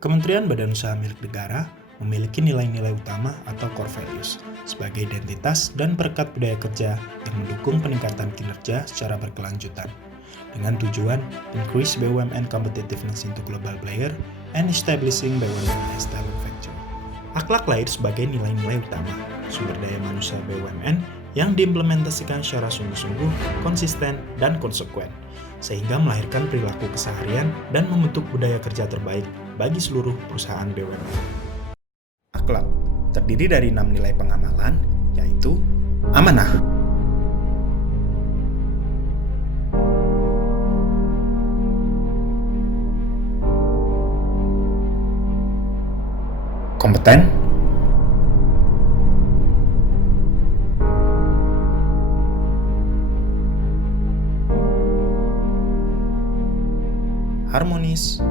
Kementerian Badan Usaha milik negara memiliki nilai-nilai utama atau core values sebagai identitas dan perekat budaya kerja yang mendukung peningkatan kinerja secara berkelanjutan dengan tujuan increase BUMN competitiveness into global player and establishing BUMN as talent factory. Akhlak lahir sebagai nilai-nilai utama sumber daya manusia BUMN yang diimplementasikan secara sungguh-sungguh, konsisten, dan konsekuen, sehingga melahirkan perilaku keseharian dan membentuk budaya kerja terbaik bagi seluruh perusahaan BUMN. Akhlak terdiri dari 6 nilai pengamalan, yaitu amanah, kompeten, harmonis,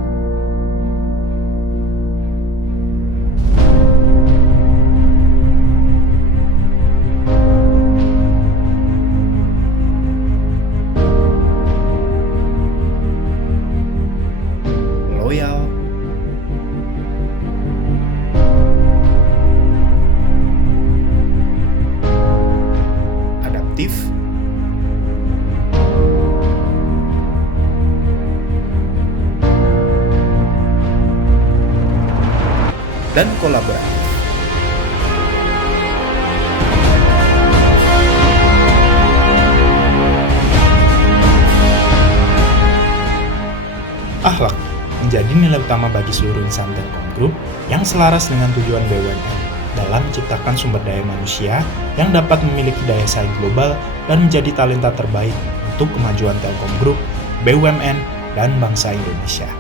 loyal, adaptif, dan kolaboratif. Akhlak menjadi nilai utama bagi seluruh insan Telkom Group yang selaras dengan tujuan BUMN dalam menciptakan sumber daya manusia yang dapat memiliki daya saing global dan menjadi talenta terbaik untuk kemajuan Telkom Group, BUMN, dan bangsa Indonesia.